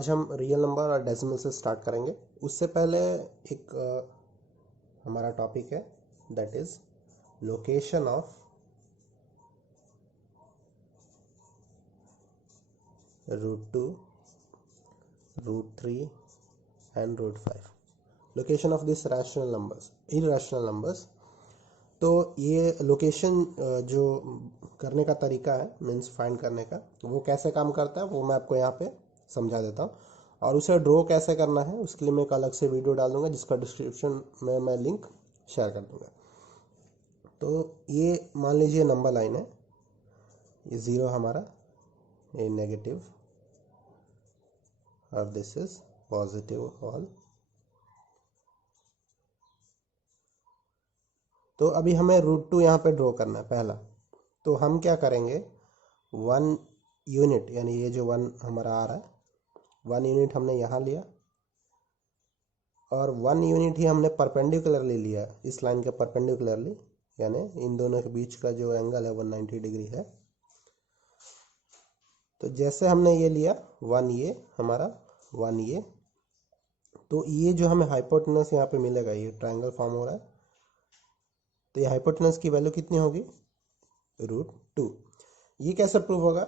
आज हम real number और डेसिमल से स्टार्ट करेंगे। उससे पहले एक हमारा टॉपिक है, that is location of √2, √3 and √5। Location of this rational numbers, irrational numbers. तो ये लोकेशन जो करने का तरीका है, मीन्स फाइंड करने का, वो कैसे काम करता है वो मैं आपको यहाँ पे समझा देता हूँ। और उसे ड्रॉ कैसे करना है उसके लिए मैं एक अलग से वीडियो डाल दूंगा, जिसका डिस्क्रिप्शन में मैं लिंक शेयर कर दूंगा। तो ये मान लीजिए नंबर लाइन है, ये 0 हमारा, ये नेगेटिव और दिस इज पॉजिटिव ऑल। तो अभी हमें √2 यहाँ पे ड्रॉ करना है पहला। तो हम क्या करेंगे, 1 यूनिट, यानी ये जो 1 हमारा आ रहा है, 1 यूनिट हमने यहाँ लिया और 1 यूनिट ही हमने परपेंडिकुलरली लिया, इस लाइन के परपेंडिकुलरली, यानी इन दोनों के बीच का जो एंगल है 190 डिग्री है। तो जैसे हमने ये लिया 1 ये हमारा 1 ये, तो ये जो हमें हाइपोटेनस यहाँ पे मिलेगा, ये ट्रायंगल फॉर्म हो रहा है, तो ये हाइपोटेनस की वैल्यू कितनी होगी, √2। ये कैसे प्रूव होगा,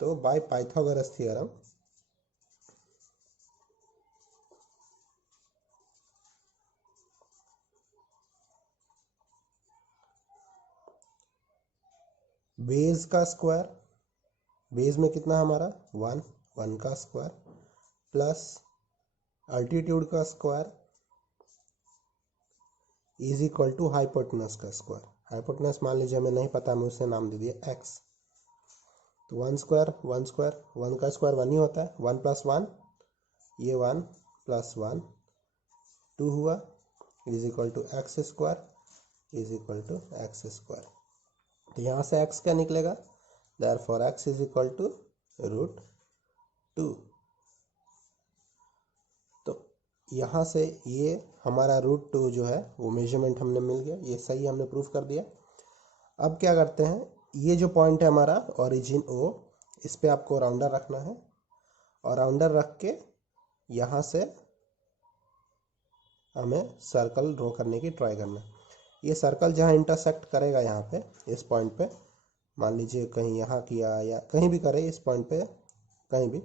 तो बाय पाइथागोरस थ्योरम। बेस का स्क्वायर, बेस में कितना हमारा 1, 1 का स्क्वायर प्लस अल्टीट्यूड का square is equal to hypotenuse का स्क्वायर। हाइपोटेनस मान लीजिए हमें नहीं पता, हमें उसे नाम दे दिया x। तो 1 स्क्वायर 1 स्क्वायर, 1 का स्क्वायर 1 ही होता है, 1 + 1, ये 1 + 1 2 हुआ, is equal to x square is equal to x square. तो यहाँ से x क्या निकलेगा, therefore x is equal to √2। तो यहाँ से ये हमारा √2 जो है वो मेजरमेंट हमने मिल गया, ये सही हमने प्रूफ कर दिया। अब क्या करते हैं, ये जो पॉइंट है हमारा ओरिजिन O, इस पे आपको राउंडर रखना है और राउंडर रख के यहाँ से हमें सर्कल ड्रॉ करने की ट्राई करना है। ये सर्कल जहाँ इंटरसेक्ट करेगा यहाँ पे, इस पॉइंट पे, मान लीजिए कहीं यहाँ किया या कहीं भी करे, इस पॉइंट पे कहीं भी,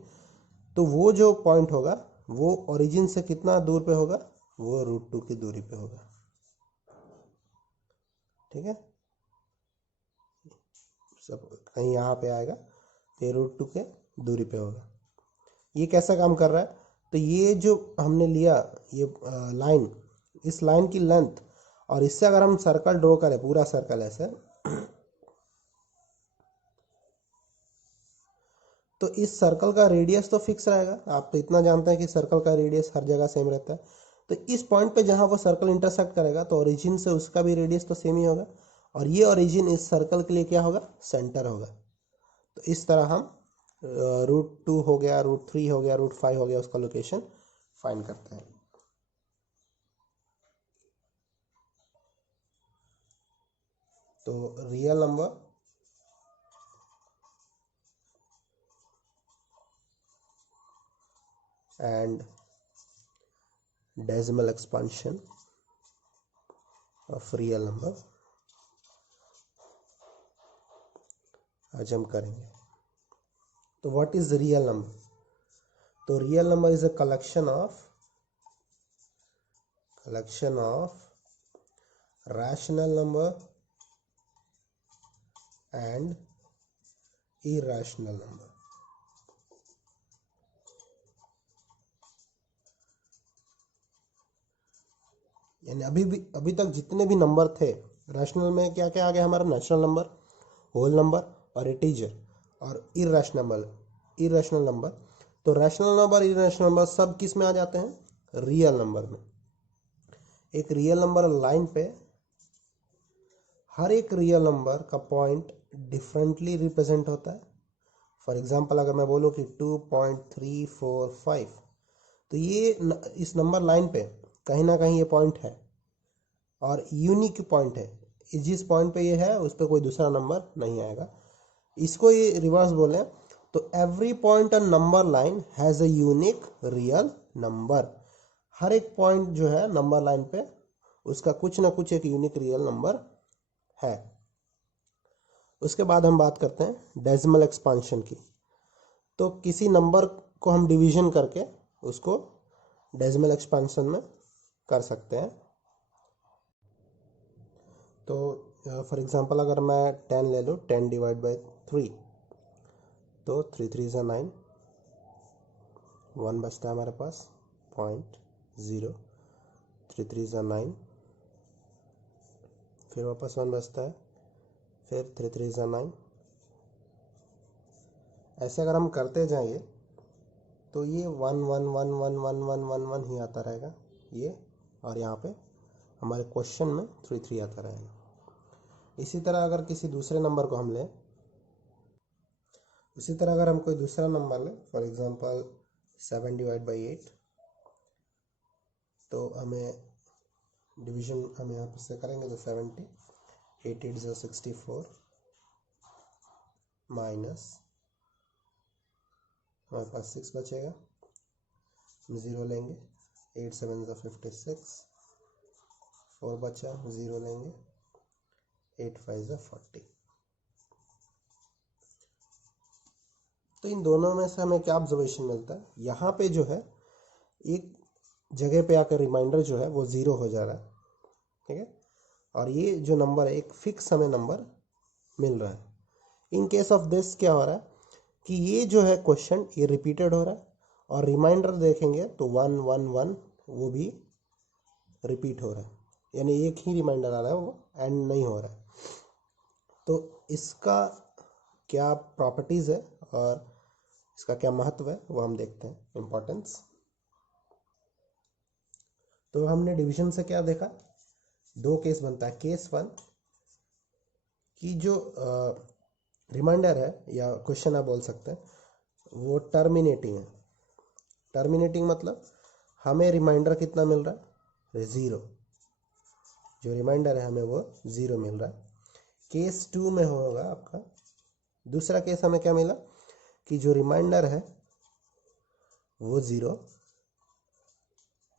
तो वो जो पॉइंट होगा वो ओरिजिन से कितना दूर पे होगा, वो √2 की दूरी पे होगा। ठीक है, सब कहीं यहाँ पे आएगा तो ये √2 के दूरी पे होगा। ये कैसा काम कर रहा है, तो ये जो हमने लिया ये लाइन, इस लाइन की लेंथ, और इससे अगर हम सर्कल ड्रॉ करें, पूरा सर्कल ऐसे, तो इस सर्कल का रेडियस तो फिक्स रहेगा। आप तो इतना जानते हैं कि सर्कल का रेडियस हर जगह सेम रहता है। तो इस पॉइंट पे जहाँ वो सर्कल इंटरसेक्ट करेगा, तो ओरिजिन से उसका भी रेडियस तो सेम ही होगा, और ये ओरिजिन इस सर्कल के लिए क्या होगा, सेंटर होगा। तो इस तरह हम √2 हो गया, √3 हो गया, √5 हो गया, उसका लोकेशन फाइंड करते हैं। तो real number and decimal expansion of real number आज हम करेंगे। तो व्हाट इज रियल नंबर, तो real number is a collection of rational number and irrational number. यानी अभी तक जितने भी नंबर थे रैशनल में, क्या क्या आ गया हमारा, नेचुरल नंबर, होल नंबर और इंटीजर, और इरैशनल नंबर। तो रैशनल नंबर, इरैशनल नंबर सब किस में आ जाते हैं, रियल नंबर में। एक रियल नंबर लाइन पे हर एक रियल नंबर का पॉइंट डिफरेंटली रिप्रेजेंट होता है। फॉर एग्जांपल अगर मैं बोलूँ कि 2.345, तो ये इस नंबर लाइन पे कहीं ना कहीं ये पॉइंट है और यूनिक पॉइंट है। जिस पॉइंट पे ये है उस पर कोई दूसरा नंबर नहीं आएगा। इसको ये रिवर्स बोलें तो every point on number line has a unique real number. हर एक पॉइंट जो है नंबर लाइन पे उसका कुछ ना कुछ एक यूनिक रियल नंबर है। उसके बाद हम बात करते हैं डेसिमल एक्सपांशन की। तो किसी नंबर को हम डिवीजन करके उसको डेसिमल एक्सपांशन में कर सकते हैं। तो फॉर एग्जांपल अगर मैं 10 ले लूँ, 10 डिवाइड बाई 3, तो 3 3 ज़ा 9, 1 बचता है हमारे पास 0.0, 3 3 ज़ा 9, फिर वापस 1 बचता है, फिर 3 3 ज़ा 9। ऐसे अगर हम करते जाएंगे तो ये 1 1 1 1 1 1 1 1 ही आता रहेगा ये, और यहाँ पे हमारे क्वेश्चन में 3 3 आता रहेगा। इसी तरह अगर किसी दूसरे नंबर को हम लें, इसी तरह अगर हम कोई दूसरा नंबर लें, फॉर एग्जांपल 7 डिवाइड बाई 8, तो हमें डिवीजन हम यहाँ से करेंगे तो 70, 8 8 ज़ा 64, माइनस हमारे पास 6 बचेगा, 0 लेंगे, 8 7 ज़ा 56, 4 बचा, 0 लेंगे, 8 5 ज़ा 40। तो इन दोनों में से हमें क्या ऑब्जर्वेशन मिलता है, यहाँ पे जो है एक जगह पे आकर रिमाइंडर जो है वो 0 हो जा रहा है, ठीक है, और ये जो नंबर है एक फिक्स हमें नंबर मिल रहा है। इन केस ऑफ दिस क्या हो रहा है कि ये जो है क्वेश्चन ये रिपीटेड हो रहा है, और रिमाइंडर देखेंगे तो 1 1 1 वो भी रिपीट हो रहा है, यानी एक ही रिमाइंडर आ रहा है, वो एंड नहीं हो रहा है। तो इसका क्या प्रॉपर्टीज़ है और इसका क्या महत्व है वो हम देखते हैं, इम्पोर्टेंस। तो हमने डिवीजन से क्या देखा, दो केस बनता है। केस 1 कि जो रिमाइंडर है या क्वेश्चन आप बोल सकते हैं वो टर्मिनेटिंग है। टर्मिनेटिंग मतलब हमें रिमाइंडर कितना मिल रहा है, 0। जो रिमाइंडर है हमें वो 0 मिल रहा है। केस 2 में होगा आपका दूसरा केस, हमें क्या मिला कि जो रिमाइंडर है वो 0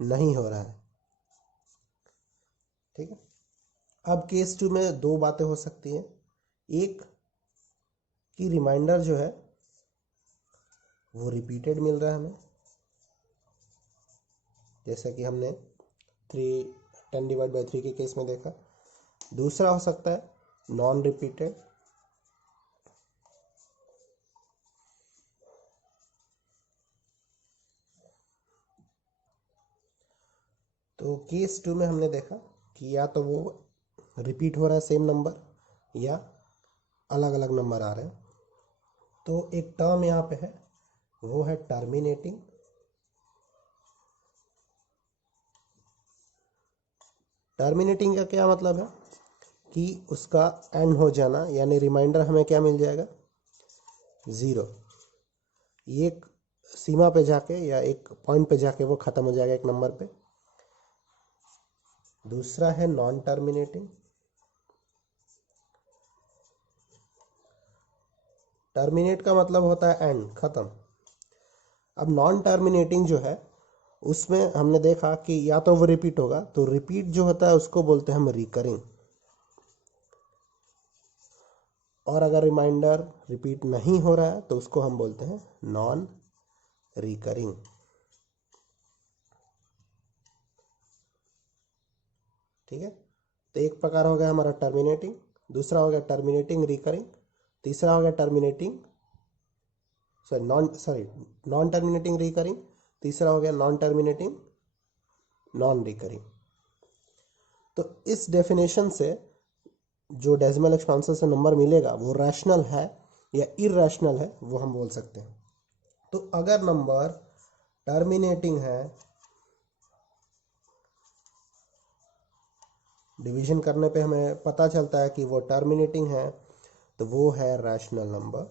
नहीं हो रहा है, ठीक है। अब केस 2 में दो बातें हो सकती हैं, एक कि रिमाइंडर जो है वो रिपीटेड मिल रहा है हमें, जैसा कि हमने 10 डिवाइड बाई 3 के केस में देखा। दूसरा हो सकता है नॉन रिपीटेड, तो केस 2 में हमने देखा कि या तो वो रिपीट हो रहा है सेम नंबर या अलग अलग नंबर आ रहे हैं। तो एक टर्म यहाँ पे है वो है टर्मिनेटिंग। टर्मिनेटिंग का क्या मतलब है कि उसका एंड हो जाना, यानी रिमाइंडर हमें क्या मिल जाएगा, 0। एक सीमा पे जाके या एक पॉइंट पे जाके वो ख़त्म हो जाएगा एक नंबर पे। दूसरा है नॉन टर्मिनेटिंग। टर्मिनेट का मतलब होता है एंड, ख़त्म। अब नॉन टर्मिनेटिंग जो है उसमें हमने देखा कि या तो वो रिपीट होगा, तो रिपीट जो होता है उसको बोलते हैं हम रिकरिंग, और अगर रिमाइंडर रिपीट नहीं हो रहा है तो उसको हम बोलते हैं नॉन रिकरिंग, ठीक है। तो एक प्रकार हो गया हमारा टर्मिनेटिंग, दूसरा हो गया टर्मिनेटिंग रिकरिंग, तीसरा हो गया टर्मिनेटिंग नॉन टर्मिनेटिंग रिकरिंग, तीसरा हो गया नॉन टर्मिनेटिंग नॉन रिकरिंग। तो इस डेफिनेशन से जो डेसिमल एक्सपांशन से नंबर मिलेगा वो रैशनल है या इरैशनल है वो हम बोल सकते हैं। तो अगर नंबर टर्मिनेटिंग है, डिवीजन करने पे हमें पता चलता है कि वो टर्मिनेटिंग है, तो वो है रैशनल नंबर।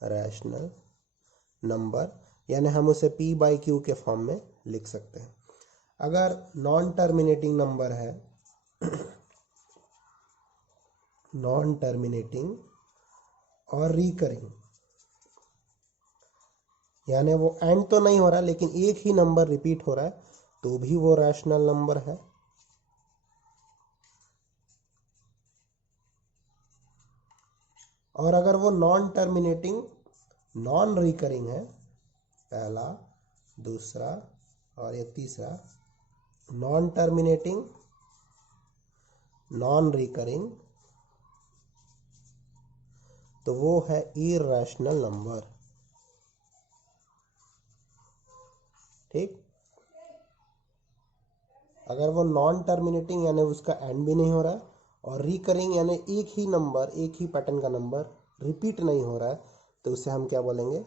रैशनल नंबर यानी हम उसे p बाई क्यू के फॉर्म में लिख सकते हैं। अगर नॉन टर्मिनेटिंग नंबर है, नॉन टर्मिनेटिंग और रिकरिंग, यानी वो एंड तो नहीं हो रहा लेकिन एक ही नंबर रिपीट हो रहा है, तो भी वो रैशनल नंबर है। और अगर वो नॉन टर्मिनेटिंग, नॉन रिकरिंग है, पहला, दूसरा और ये तीसरा, नॉन टर्मिनेटिंग, नॉन रिकरिंग, तो वो है इरैशनल नंबर। ठीक, अगर वो नॉन टर्मिनेटिंग यानी उसका एंड भी नहीं हो रहा है, और रिकरिंग यानी एक ही नंबर, एक ही पैटर्न का नंबर रिपीट नहीं हो रहा है, तो उसे हम क्या बोलेंगे,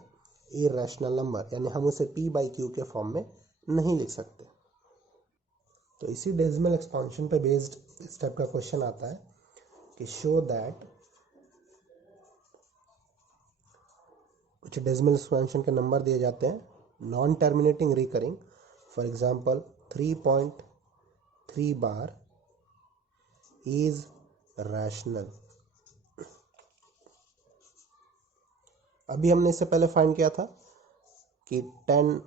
इरैशनल नंबर, यानी हम उसे p/q के फॉर्म में नहीं लिख सकते। तो इसी डेसिमल एक्सपांशन पे बेस्ड इस टाइप का क्वेश्चन आता है कि शो दैट कुछ डेसिमल एक्सपांशन के नंबर दिए जाते हैं, non terminating recurring, for example 3.3 bar is rational. अभी हमने इससे पहले फाइंड किया था कि 10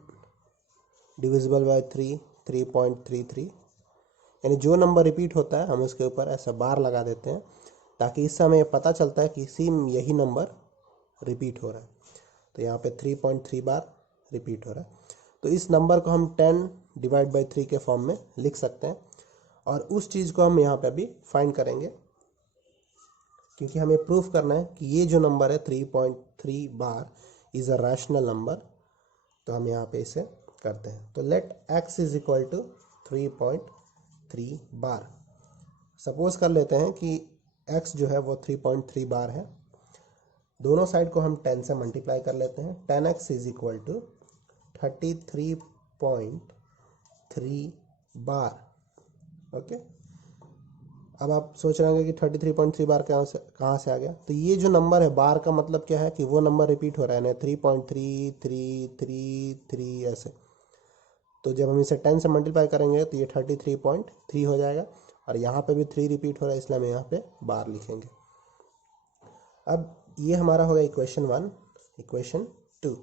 डिविजिबल बाय 3 3.33, यानी जो नंबर रिपीट होता है हम उसके ऊपर ऐसा बार लगा देते हैं, ताकि इससे हमें पता चलता है कि सेम यही नंबर रिपीट हो रहा है। तो यहाँ पे 3.3 बार रिपीट हो रहा है, तो इस नंबर को हम 10 डिवाइड बाई 3 के फॉर्म में लिख सकते हैं, और उस चीज़ को हम यहाँ पे अभी फाइंड करेंगे, क्योंकि हमें प्रूफ करना है कि ये जो नंबर है 3.3 bar is a rational number. तो हम यहाँ पे इसे करते हैं, तो let x is equal to 3.3 bar. Suppose कर लेते हैं कि x जो है वो 3.3 बार है, दोनों साइड को हम 10 से मल्टीप्लाई कर लेते हैं, 10x is equal to 33.3 bar. Okay, अब आप सोच रहे होंगे कि 33.3 बार कहाँ से आ गया, तो ये जो नंबर है बार का मतलब क्या है कि वो नंबर रिपीट हो रहा है ना, 3.3333 ऐसे। तो जब हम इसे 10 से मल्टीप्लाई करेंगे तो ये 33.3 हो जाएगा, और यहाँ पे भी 3 रिपीट हो रहा है, इसलिए हम यहाँ पे बार लिखेंगे। अब ये हमारा होगा equation 1। Equation 2,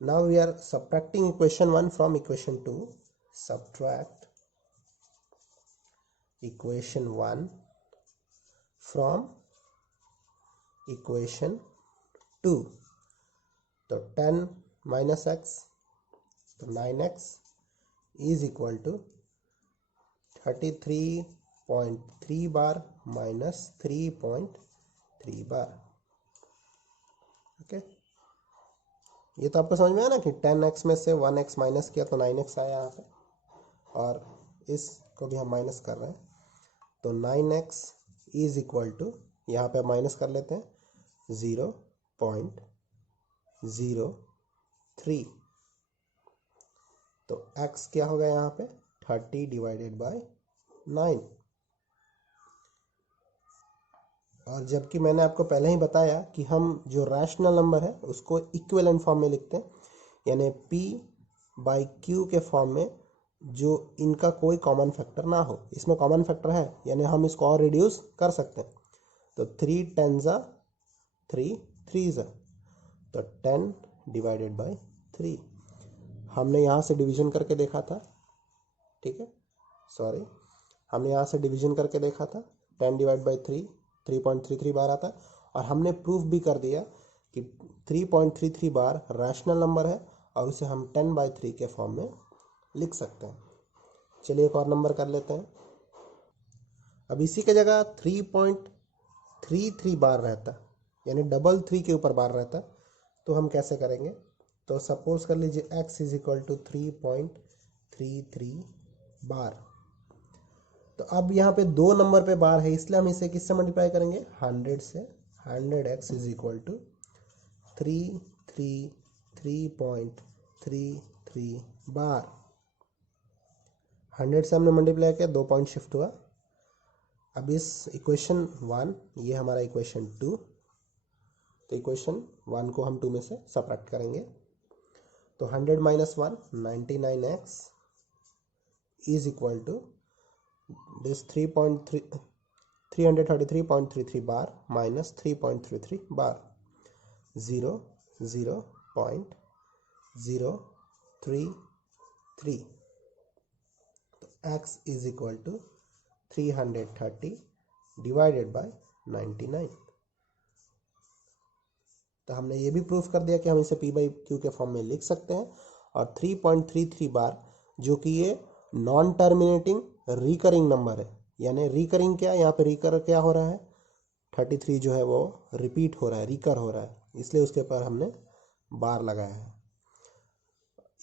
now we are subtracting equation 1 from equation 2। Subtract equation 1 from equation 2। तो 10 माइनस एक्स, तो 9x is equal to 33.3 bar minus 3.3 bar. Okay, ये तो आपको समझ में आया ना कि 10x में से 1x माइनस किया तो 9x आया यहाँ पे, और इसको भी हम माइनस कर रहे हैं, तो 9x इज इक्वल टू, यहाँ पे माइनस कर लेते हैं, 0.03। तो x क्या होगा यहाँ पे, 30 डिवाइडेड बाय 9। और जबकि मैंने आपको पहले ही बताया कि हम जो रैशनल नंबर है उसको इक्विवेलेंट फॉर्म में लिखते हैं, यानी p/q के फॉर्म में, जो इनका कोई कॉमन फैक्टर ना हो। इसमें कॉमन फैक्टर है, यानी हम इसको और रिड्यूस कर सकते हैं। तो 3 10 3 3 तो 10 डिवाइडेड बाय 3। हमने यहाँ से डिवीजन करके देखा था, ठीक है, सॉरी, हमने यहाँ से डिवीजन करके देखा था, 10 डिवाइड बाई 3 3.33 बार आता है, और हमने प्रूफ भी कर दिया कि 3.33 बार रैशनल नंबर है, और उसे हम 10/3 के फॉर्म में लिख सकते हैं। चलिए एक और नंबर कर लेते हैं। अब इसी के जगह 3.33 बार रहता, यानी डबल 3 के ऊपर बार रहता, तो हम कैसे करेंगे, तो सपोज कर लीजिए x इज इक्वल टू 3.33 बार। तो अब यहाँ पे 2 नंबर पे बार है, इसलिए हम इसे किससे मल्टीप्लाई करेंगे, 100 से। 100x इज इक्वल टू 333.33 बार। 100 से हमने मल्टीप्लाई किया, 2 पॉइंट शिफ्ट हुआ। अब इस इक्वेशन 1, ये हमारा इक्वेशन 2, तो इक्वेशन 1 को हम 2 में से सबट्रैक्ट करेंगे, तो 100 minus 1 99x is equal to this 333.33 bar minus 3.33 bar. 0.033। तो x is equal to 330 divided by 99। तो हमने ये भी प्रूफ कर दिया कि हम इसे p/q के फॉर्म में लिख सकते हैं। और 3.33 बार जो कि ये नॉन टर्मिनेटिंग रिकरिंग नंबर है, यानी रिकरिंग क्या, यहाँ पे रिकर क्या हो रहा है, 33 जो है वो रिपीट हो रहा है, रिकर हो रहा है, इसलिए उसके ऊपर हमने बार लगाया है,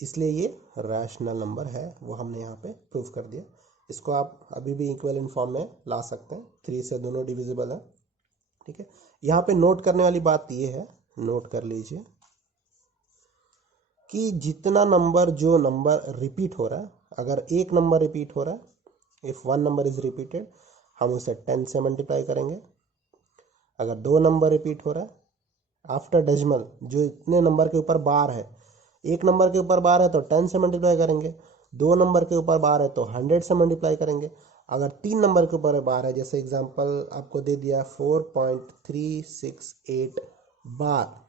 इसलिए ये रैशनल नंबर है, वो हमने यहाँ पे प्रूफ कर दिया। इसको आप अभी भी इक्विवेलेंट फॉर्म में ला सकते हैं, 3 से दोनों डिविजिबल है। ठीक है, यहाँ पे नोट करने वाली बात ये है, नोट कर लीजिए कि जितना नंबर, जो नंबर रिपीट हो रहा है, अगर एक नंबर रिपीट हो रहा है, if one number is repeated, हम उसे 10 से मल्टीप्लाई करेंगे। अगर दो नंबर रिपीट हो रहा है आफ्टर डेसिमल, जो इतने नंबर के ऊपर बार है, एक नंबर के ऊपर बार है तो 10 से मल्टीप्लाई करेंगे, दो नंबर के ऊपर बार है तो 100 से मल्टीप्लाई करेंगे। अगर तीन नंबर के ऊपर बार है, जैसे एग्जांपल आपको दे दिया 4.368 बार,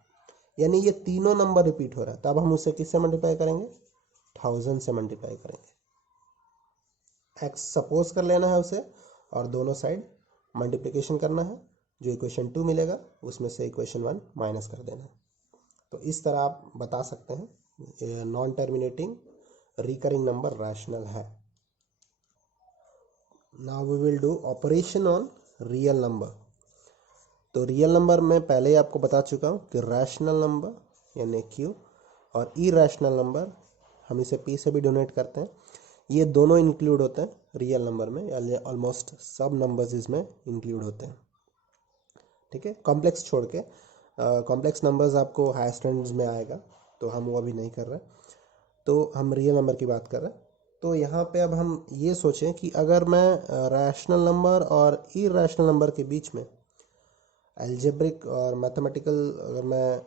यानी ये तीनों नंबर रिपीट हो रहा है, तब हम उसे किससे मल्टीप्लाई करेंगे, 1000 से मल्टीप्लाई करेंगे। एक्स सपोज कर लेना है उसे और दोनों साइड मल्टीप्लिकेशन करना है, जो इक्वेशन 2 मिलेगा उसमें से इक्वेशन 1 माइनस कर देना है। तो इस तरह आप बता सकते हैं non terminating recurring number rational है। Now we will do operation on real number. तो रियल नंबर में पहले ही आपको बता चुका हूँ कि रैशनल नंबर यानी क्यू और इरैशनल नंबर, हम इसे पी से भी डोनेट करते हैं, ये दोनों इंक्लूड होते हैं रियल नंबर में, यानी ऑलमोस्ट सब नंबर्स इसमें इंक्लूड होते हैं। ठीक है, कॉम्प्लेक्स छोड़ के, कॉम्प्लेक्स नंबर्स आपको हायर स्टैंडर्ड्स में आएगा, तो हम वो अभी नहीं कर रहे, तो हम रियल नंबर की बात कर रहे हैं। तो यहाँ पे अब हम ये सोचें कि अगर मैं रैशनल नंबर और इरैशनल नंबर के बीच में अलजेब्रिक और मैथमेटिकल अगर मैं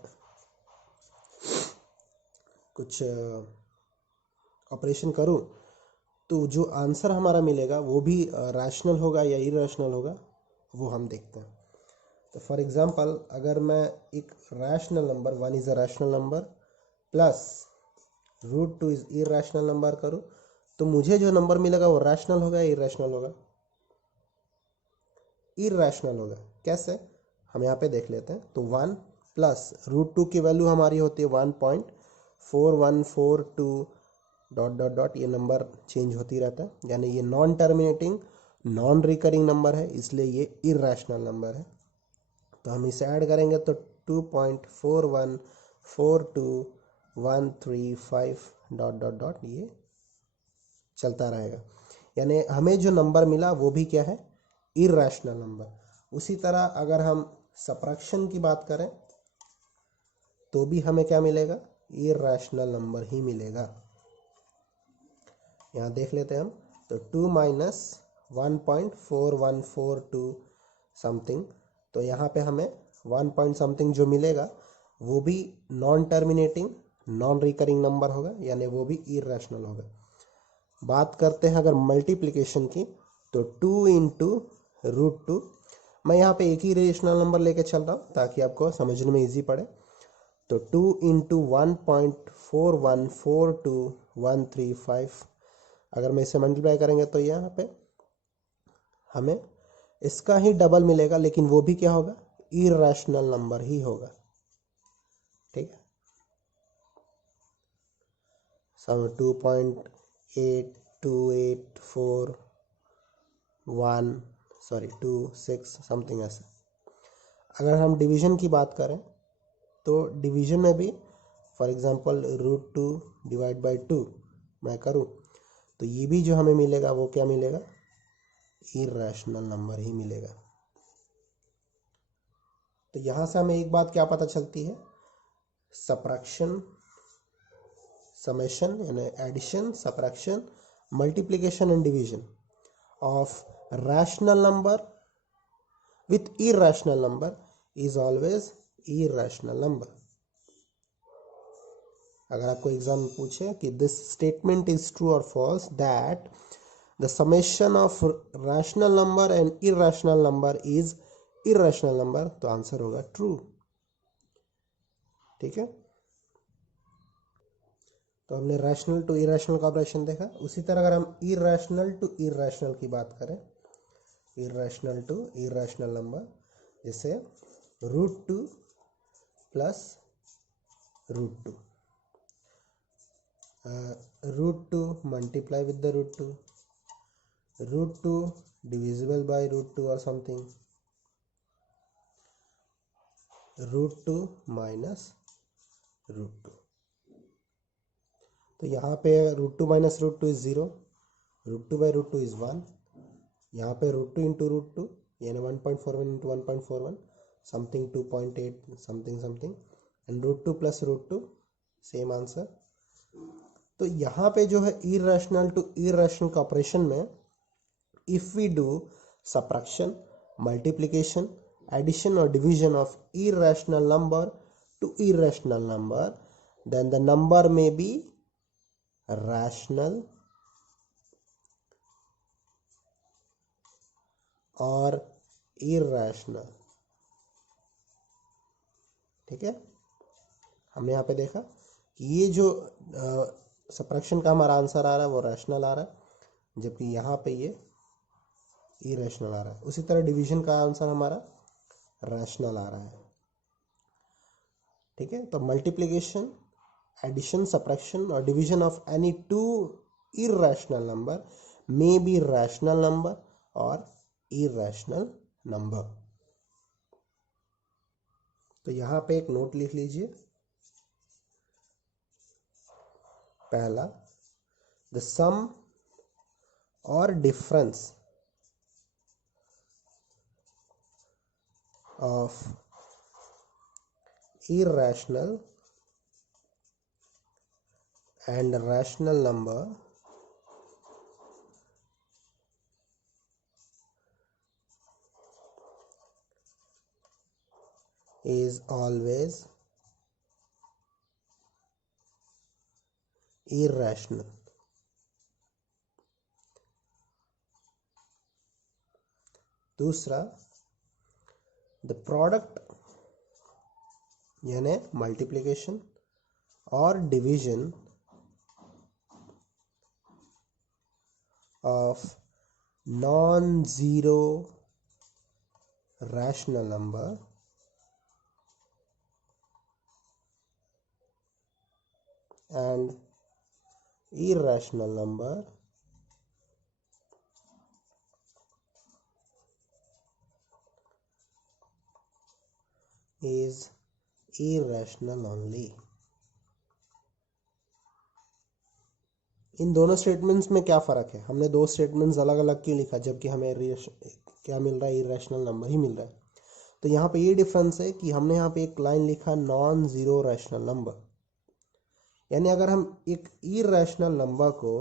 कुछ ऑपरेशन करूं, तो जो आंसर हमारा मिलेगा वो भी रैशनल होगा या इरैशनल होगा, वो हम देखते हैं। तो फॉर एग्जांपल, अगर मैं एक rational number 1 is a rational number plus √2 is irrational number करूं, तो मुझे जो नंबर मिलेगा वो रैशनल होगा या इरैशनल होगा, इरैशनल होगा। कैसे, हम यहाँ पे देख लेते हैं। तो 1 प्लस √2 की वैल्यू हमारी होती है 1.4142 डॉट डॉट डॉट, ये नंबर चेंज होती रहता है, यानी ये non terminating non recurring number है, इसलिए ये इरैशनल नंबर है। तो हम इसे ऐड करेंगे तो 2.4142135 डॉट डॉट डॉट ये चलता रहेगा, यानी हमें जो नंबर मिला वो भी क्या है, इरैशनल नंबर। उसी तरह अगर हम सबट्रैक्शन की बात करें तो भी हमें क्या मिलेगा, इरैशनल नंबर ही मिलेगा। यहाँ देख लेते हैं हम, तो 2 माइनस 1.4142 समथिंग, तो यहाँ पे हमें 1 पॉइंट समथिंग जो मिलेगा वो भी non terminating non recurring number होगा, यानी वो भी इरैशनल होगा। बात करते हैं अगर मल्टीप्लिकेशन की, तो 2 इंटू √2, मैं यहाँ पे एक ही रेशनल नंबर लेके चल रहा हूँ ताकि आपको समझने में इजी पड़े। तो 2 इंटू 1.4142135, अगर मैं इसे मल्टीप्लाई करेंगे तो यहाँ पे हमें इसका ही डबल मिलेगा, लेकिन वो भी क्या होगा, इरैशनल नंबर ही होगा। ठीक है, सम 2.828426 समथिंग ऐसा। अगर हम डिवीजन की बात करें तो डिवीजन में भी फॉर एग्जांपल √2 डिवाइड बाय 2 मैं करूं, तो ये भी जो हमें मिलेगा वो क्या मिलेगा, इरैशनल नंबर ही मिलेगा। तो यहां से हमें एक बात क्या पता चलती है, सबट्रैक्शन, समेशन यानी addition, subtraction, multiplication and division of rational number with irrational number is always irrational number. अगर आपको एग्जाम में पूछे कि दिस स्टेटमेंट इज ट्रू और false, that the summation of rational number and irrational number is irrational number, तो answer होगा true. ठीक है, तो हमने रैशनल टू इरेशनल का ऑपरेशन देखा। उसी तरह अगर हम इरेशनल टू इरेशनल की बात करें, इरेशनल टू इरेशनल नंबर, जैसे √2 plus √2, √2 multiply with the √2, √2 divisible by √2 or something, √2 minus √2। तो यहाँ पे √2 माइनस √2 इज 0, √2 बाई √2 इज 1, यहाँ पे √2 इंटू √2 यानी 1.41 into 1.41 something 2.8 something something, and √2 plus √2 same answer. तो यहाँ पे जो है इरेशनल टू इरेशनल का ऑपरेशन में, if we do subtraction, multiplication, addition और division of irrational number to irrational number, then the number may be rational or irrational। ठीक है, हमने यहाँ पे देखा कि ये जो सब्ट्रैक्शन का हमारा आंसर आ रहा है वो रैशनल आ रहा है, जबकि यहाँ पे ये इरेशनल आ रहा है। उसी तरह डिवीजन का आंसर हमारा रैशनल आ रहा है। ठीक है, तो मल्टीप्लिकेशन, एडिशन, सब्ट्रैक्शन और division of any two irrational number may be rational number और इरेशनल नंबर। तो यहाँ पे एक नोट लिख लीजिए। पहला, द सम और difference of irrational and rational number is always irrational। दूसरा, द प्रोडक्ट यानी मल्टीप्लिकेशन और division of non zero rational number and irrational number is irrational only। इन दोनों स्टेटमेंट्स में क्या फ़र्क है? हमने दो स्टेटमेंट्स अलग अलग क्यों लिखा जबकि हमें क्या मिल रहा है? इरेशनल नंबर ही मिल रहा है। तो यहाँ पे ये डिफरेंस है कि हमने यहाँ पे एक लाइन लिखा नॉन ज़ीरो रैशनल नंबर, यानी अगर हम एक इरेशनल नंबर को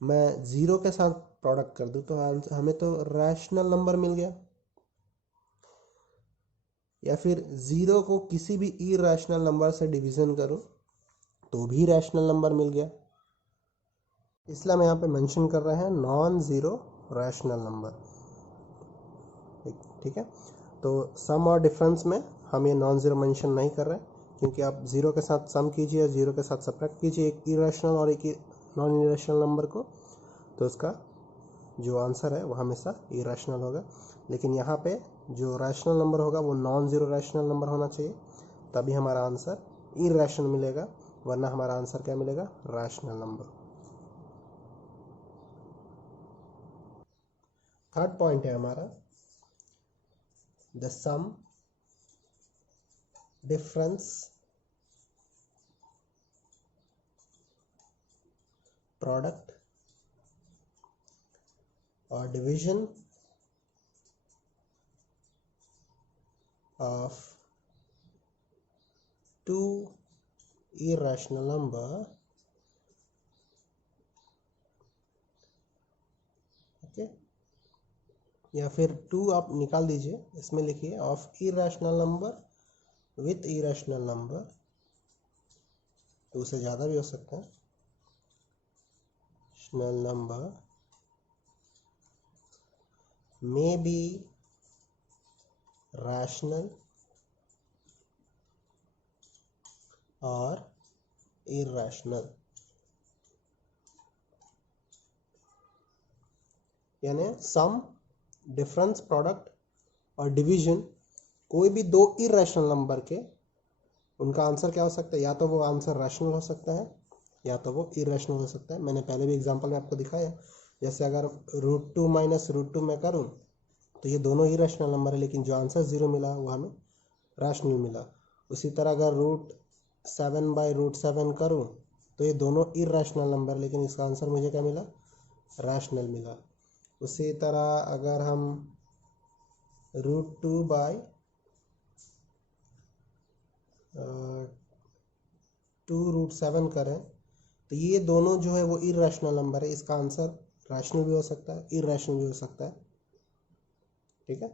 मैं ज़ीरो के साथ प्रोडक्ट कर दूँ तो हमें तो रैशनल नंबर मिल गया, या फिर ज़ीरो को किसी भी इरेशनल नंबर से डिवीज़न करो तो भी रैशनल नंबर मिल गया। इसलिए हम यहाँ पे मेंशन कर रहे हैं नॉन ज़ीरो रैशनल नंबर। ठीक है, तो सम और डिफरेंस में हम ये नॉन ज़ीरो मेंशन नहीं कर रहे हैं, क्योंकि आप ज़ीरो के साथ सम कीजिए, ज़ीरो के साथ सब्ट्रैक्ट कीजिए एक इरेशनल और एक नॉन इरेशनल नंबर को, तो उसका जो आंसर है वो हमेशा इरेशनल होगा। लेकिन यहाँ पे जो रैशनल नंबर होगा वो नॉन ज़ीरो रैशनल नंबर होना चाहिए, तभी हमारा आंसर इरेशनल मिलेगा, वरना हमारा आंसर क्या मिलेगा? Rational number. थर्ड पॉइंट है हमारा, द सम, डिफरेंस, प्रोडक्ट और division of two irrational number okay, या फिर टू आप निकाल दीजिए, इसमें लिखिए of irrational number with irrational number, two से ज़्यादा भी हो सकता है, rational number may be rational और इररेशनल, यानी सम, डिफरेंस, प्रोडक्ट और डिवीजन, कोई भी दो इररेशनल नंबर के उनका आंसर क्या हो सकता है, या तो वो आंसर रैशनल हो सकता है या तो वो इररेशनल हो सकता है। मैंने पहले भी एग्जांपल में आपको दिखाया, जैसे अगर √2 माइनस √2 मैं करूँ तो ये दोनों इररेशनल नंबर है, लेकिन जो आंसर 0 मिला वो हमें रैशनल मिला। उसी तरह अगर √7/√7 करूँ तो ये दोनों इररेशनल नंबर, लेकिन इसका आंसर मुझे क्या मिला, रैशनल मिला। उसी तरह अगर हम √2/2√7 करें तो ये दोनों जो है वो इररेशनल नंबर है, इसका आंसर रैशनल भी हो सकता है, इररेशनल भी हो सकता है। ठीक है,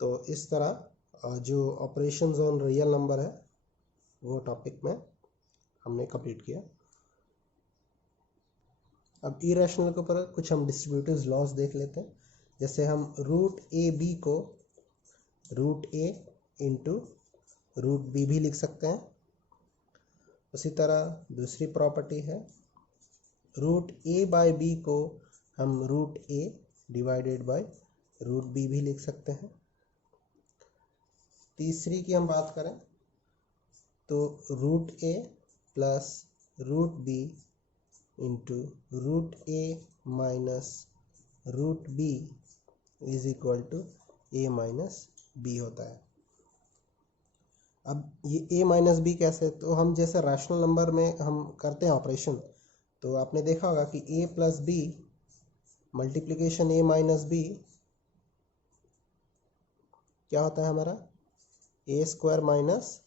तो इस तरह जो ऑपरेशंस ऑन रियल नंबर है वो टॉपिक में हमने कंप्लीट किया। अब इररेशनल के ऊपर कुछ हम डिस्ट्रीब्यूटिव लॉस देख लेते हैं। जैसे हम √AB को √A इंटू √B भी लिख सकते हैं। उसी तरह दूसरी प्रॉपर्टी है √A/B को हम √A डिवाइडेड बाय √B भी लिख सकते हैं। तीसरी की हम बात करें तो √A plus √B into √A minus √B is equal to A minus B होता है। अब ये A माइनस B कैसे, तो हम जैसे रैशनल नंबर में हम करते हैं ऑपरेशन, तो आपने देखा होगा कि A plus B multiplication A minus B क्या होता है हमारा, A² माइनस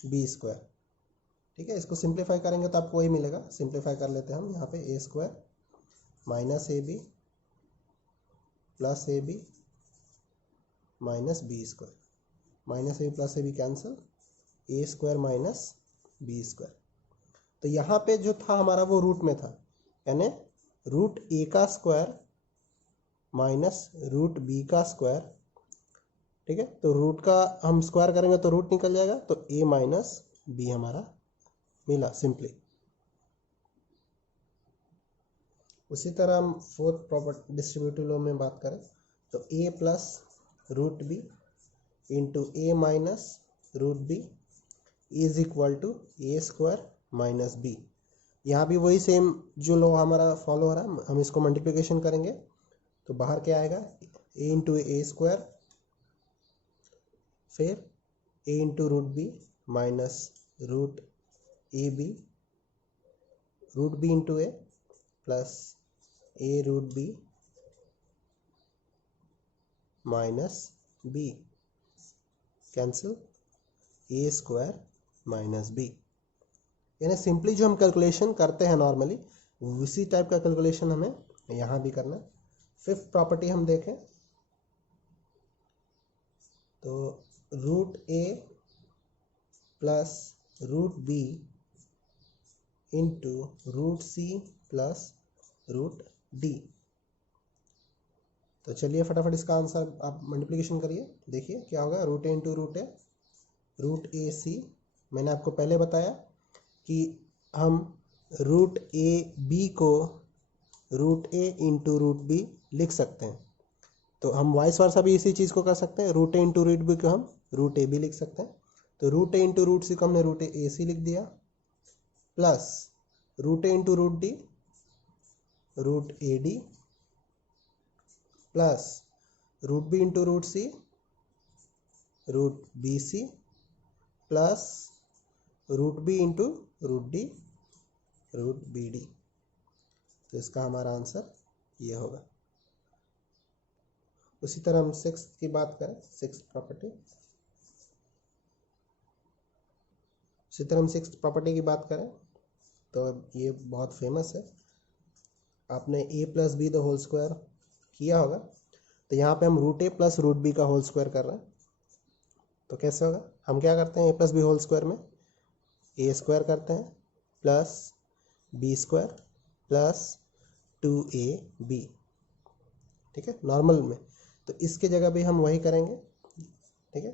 B²। ठीक है, इसको सिंप्लीफाई करेंगे तो आपको वही मिलेगा। सिंप्लीफाई कर लेते हैं हम, यहाँ पे A² minus AB plus AB minus B², minus AB plus AB cancel, A² minus B²। तो यहाँ पे जो था हमारा वो रूट में था, यानी √A का स्क्वायर माइनस √B का स्क्वायर। ठीक है, तो रूट का हम स्क्वायर करेंगे तो रूट निकल जाएगा, तो A माइनस B हमारा मिला सिंपली। उसी तरह हम फोर्थ प्रॉपर्टी डिस्ट्रीब्यूटिव लॉ में बात करें तो A plus √B into A minus √B is equal to A² minus B। यहाँ भी वही सेम जो लॉ हमारा फॉलो हो रहा है, हम इसको मल्टीप्लिकेशन करेंगे तो बाहर क्या आएगा, A इंटू A², फिर A into √B minus √AB, √B into A plus A √B minus B cancel, A² minus B। यानी सिंपली जो हम कैलकुलेशन करते हैं नॉर्मली, उसी टाइप का कैलकुलेशन हमें यहाँ भी करना है। फिफ्थ प्रॉपर्टी हम देखें तो √A plus √B into √C plus √D। तो चलिए फटाफट इसका आंसर आप मल्टीप्लिकेशन करिए, देखिए क्या होगा, √A इंटू √A, √AC। मैंने आपको पहले बताया कि हम √AB को √A इंटू √B लिख सकते हैं, तो हम वाइस वर्सा भी इसी चीज़ को कर सकते हैं। √A इंटू √B को हम √AB लिख सकते हैं, तो √A इंटू √C को हमने √AC लिख दिया, plus √A into √D √AD, plus √B into √C √BC, plus √B into √D √BD। तो इसका हमारा आंसर ये होगा। उसी तरह हम सिक्स्थ की बात करें, सिक्स्थ प्रॉपर्टी, उसी तरह हम सिक्स्थ प्रॉपर्टी की बात करें तो ये बहुत फेमस है, आपने A plus B the whole square किया होगा, तो यहाँ पे हम √A प्लस √B का होल स्क्वायर कर रहे हैं। तो कैसे होगा, हम क्या करते हैं, A plus B whole square में A² करते हैं प्लस B² प्लस 2AB। ठीक है, नॉर्मल में, तो इसके जगह भी हम वही करेंगे। ठीक है,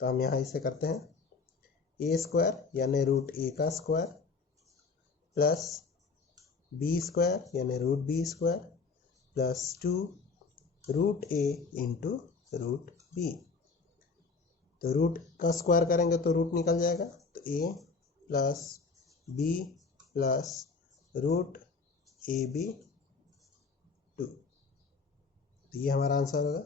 तो हम यहाँ इसे करते हैं ए स्क्वायर यानी रूट ए का स्क्वायर प्लस बी स्क्वायर यानी root B square plus 2 root A into root B. तो रूट का स्क्वायर करेंगे तो रूट निकल जाएगा, तो A plus B plus root A B 2। तो ये हमारा आंसर होगा।